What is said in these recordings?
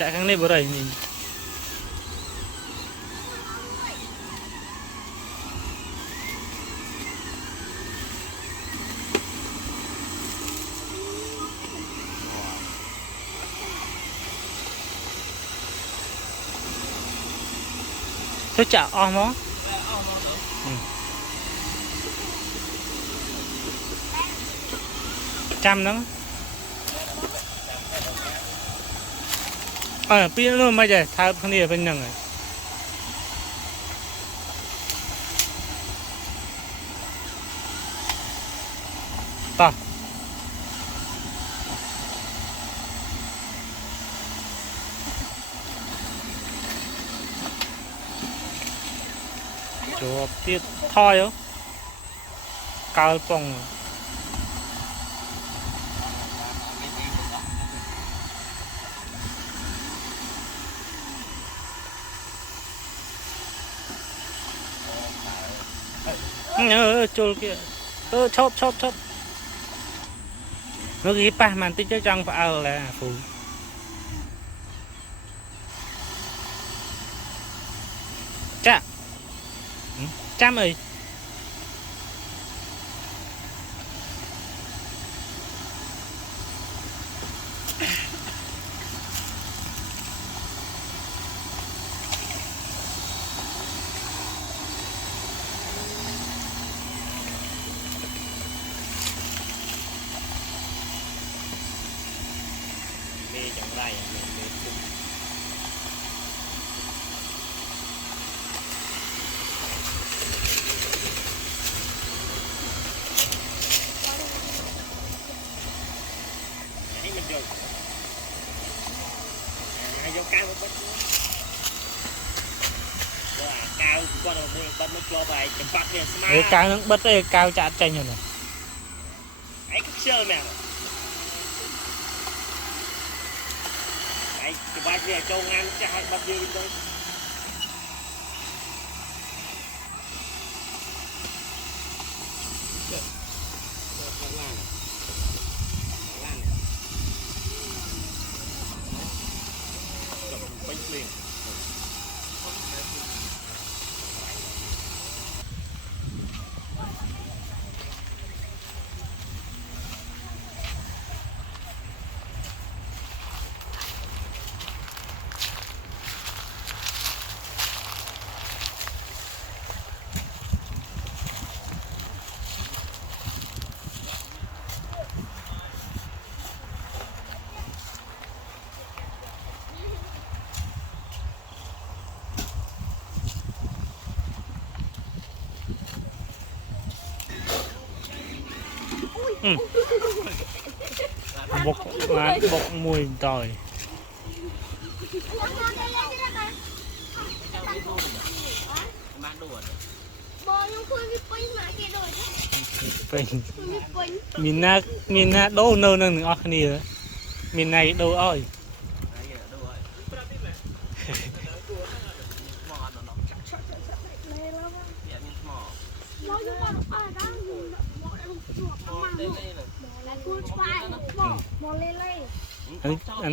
chạy kháng này bữa đây nhìn thôi chả om nó trăm đó pin nó mà vậy thay kháng này bên nhằng này ta chỗ tiết thôi á cao bông trôi kia chóp nó ghi pa màn tích cho trong phải là phụ chà trăm ơi đây mình vô vô cao một bít cao qua đầu mưa bật nó cho bài chấm bát liền smart cao nó bật đây cao chặt chanh rồi này ấy cứ chơi mèo ấy cái bài gì châu ngang cái hai bật gì đây bốc mùi tỏi mình đâu nâu nâng ở này mình này đâu ơi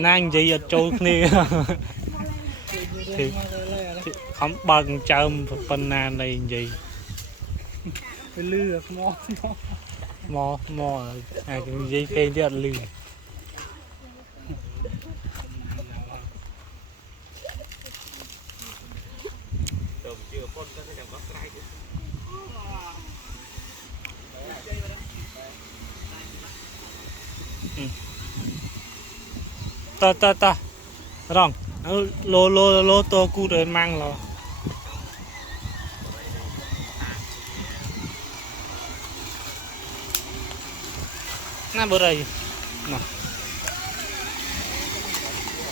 anh gì ở chỗ này thì không bằng châm phần này gì lừa mò cái gì cây điện lừa ta rong lô tô cu đời mang lo na bữa đây mà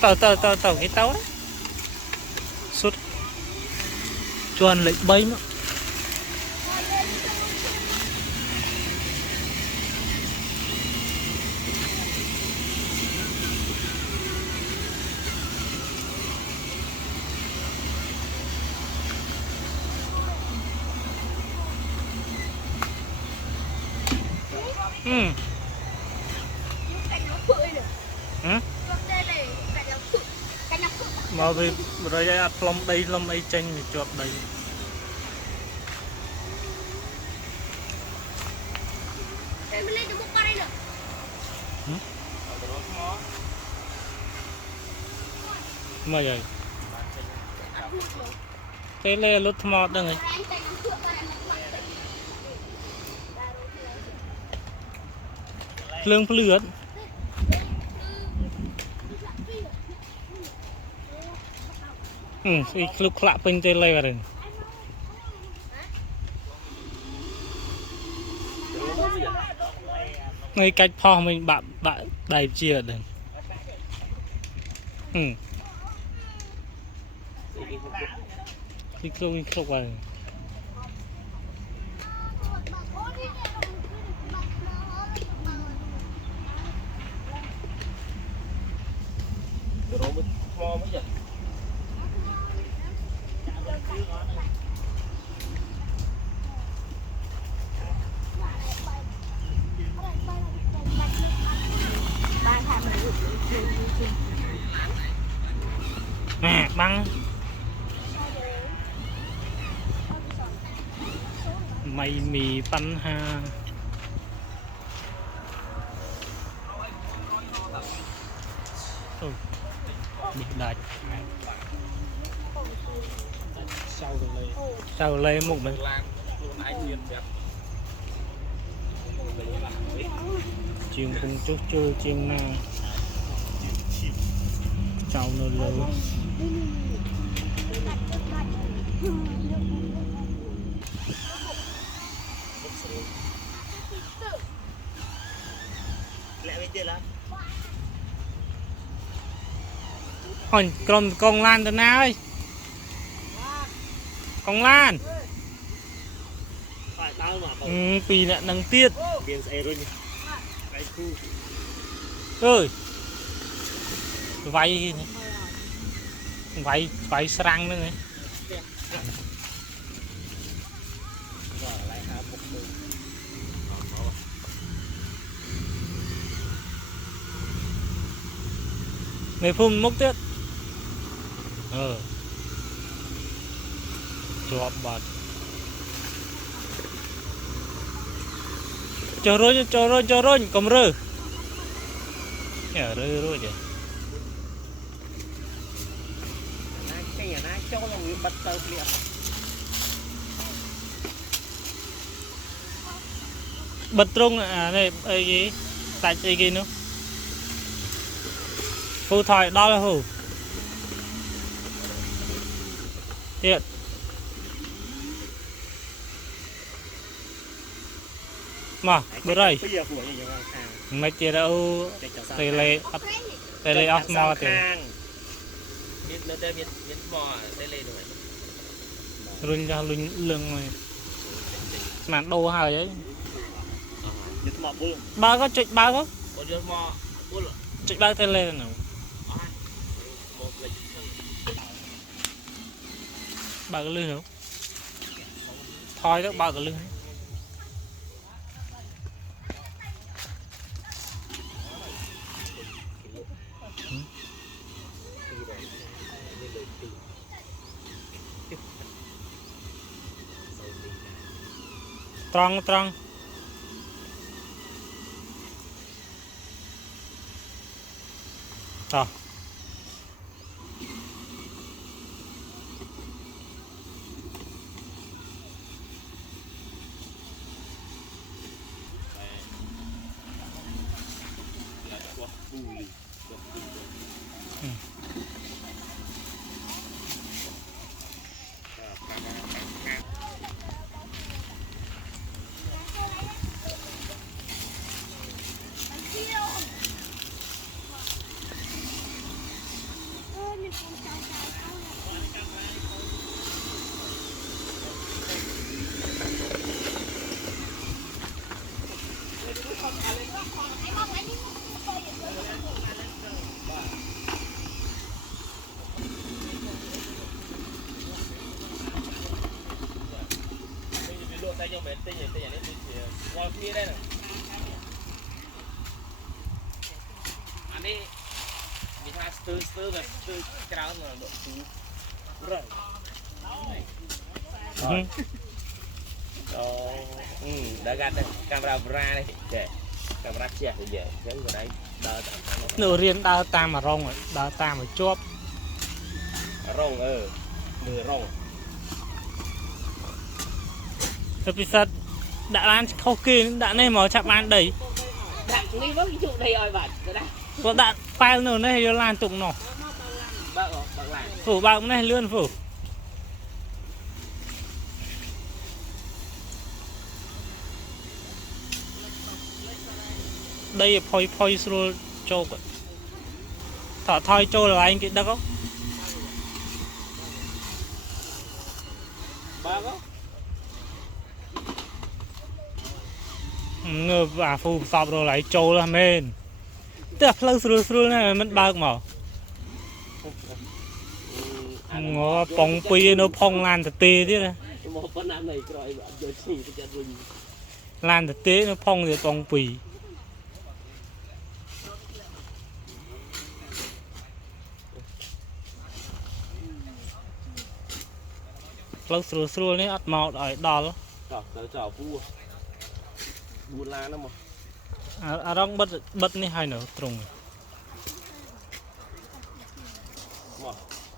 tàu cái tàu đấy suốt cho anh lấy bấy mà mà về rồi ăn lom đây chanh thì chọt đây mà vậy thế là lút mọt đó này lương lướt cái lúc lạ bên tây lê rồi ngay cách pho mình bạn đầy chia được cái lúc rồi băng mày mì bánh ha bị đạch sau lấy một mình chiên cùng chút chưa chiên na chào nồi lẩu Hồi con lan từ nào ơi con lan pì nè nâng tiết ơi váy sang nữa này người phun mốc tiết chọp bật cho rồi cầm rơ rơ vậy bật trung này ấy gì tại gì nữa phu thoại đó là hù thiệt mà bữa đây mấy chị đâu tele osmo thì run ra lưng này màn đồ hài ấy ba có chích ba không chích ba tele nào ba cái lưng không thôi đó ba cái lưng trăng à từ này từ trao mà độ chú rồi đã gạt đây camera đây để camera che thì dễ giống vào đây đỡ nửa riêng đào tam mà rong rồi đào tam mà chốt rong nửa rong tapi sát đã ăn khâu kia đã nên mà chạm ăn đầy đặt đi với cái trụ đây rồi bạn có đạn file nữa này vô lan tụng nọ bạn làm phủ bạc này lươn phủ đây phơi phơi rồi châu thọ thôi châu là anh cái đó không ba có ngờ và phù sọp rồi lại châu là men tức là sưu này mình bạc mà ngó bóng pi nó phong lan thật tê thế này lan thật tê nó phong thì bóng pi lâu sưu này ắt màu đòi đỏ lắm chào vua lan đó mà rong bật này hay nữa trùng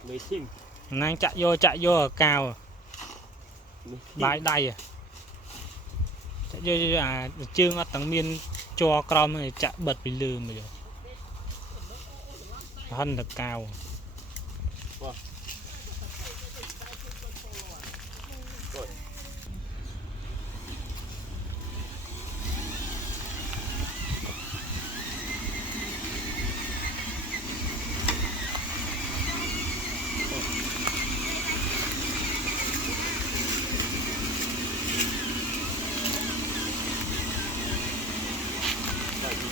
mấy chim nàng chạy vô ở cao bãi đầy chạy vô chương ở tầng miên cho crom này chạy bật bị lừa mà rồi thân được cao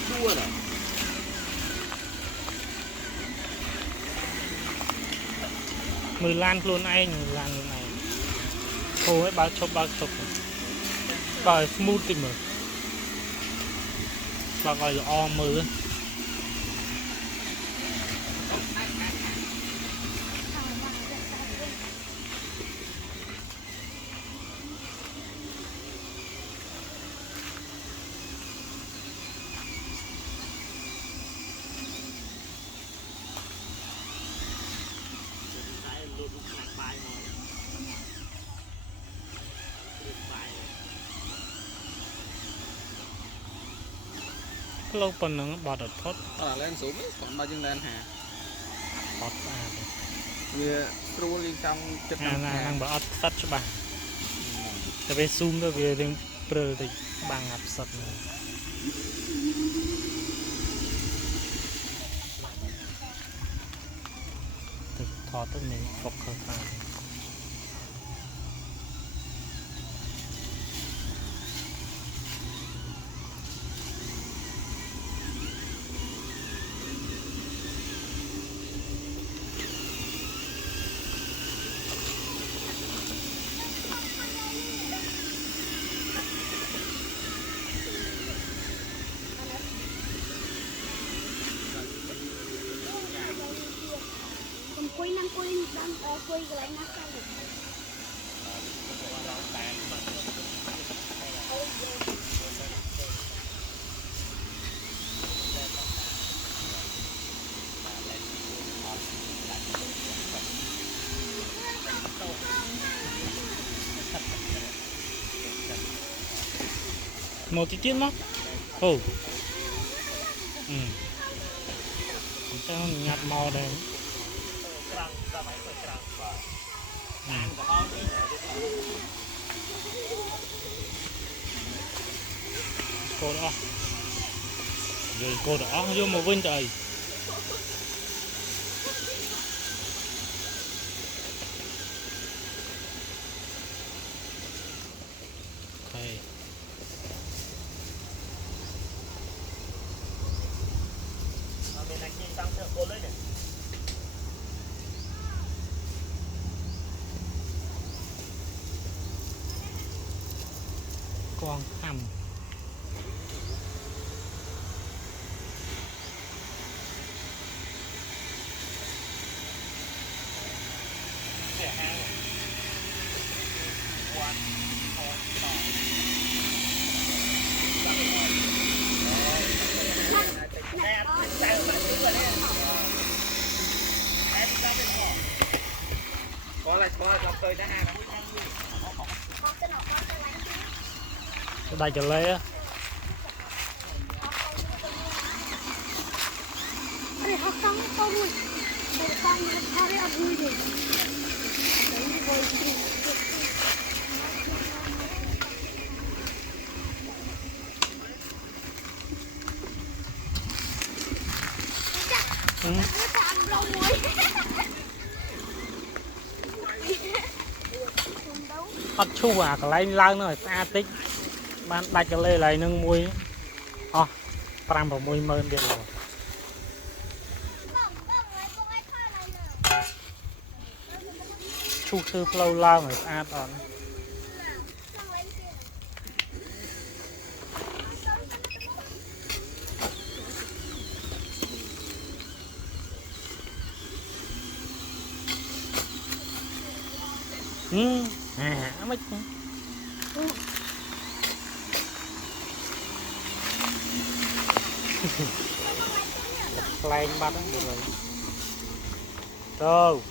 chua này mười lan luôn anh lan luôn này thôi bao chục bao smooth thì mà bao gọi là o mưa lâu phần nó bọt ở thốt lên xuống còn bao nhiêu lên hà bọt như trôi lên trong chất năng bọt sắt cho bạnแต่ไปซูมด้วยเรื่องเปลือยบางอับสัตว์ถอดต้นนี้ฟกเข้าตาคุยนั่งคุยนั่งคุยกันเลยนะmột tí tiết mất ồ cho nhặt mò đây cô đó rồi cô đó vô một bên trời okay. Con thầm coi đọc cười đã ha Đại trở lấy á. Đây học xong câu rồi. Đây con nó thay ra vui rồi. Đấy vui đi. Ừ. Nó chạm lâu muối. Hot chu à, cái lấy lang rồi ta tích. Bạn đại trở lấy lại nâng muối. Ồ, pram vào muối mơn điện rồi. Chu sư lâu lao rồi ta toàn. Mấy lên bắt đó được rồi. Đâu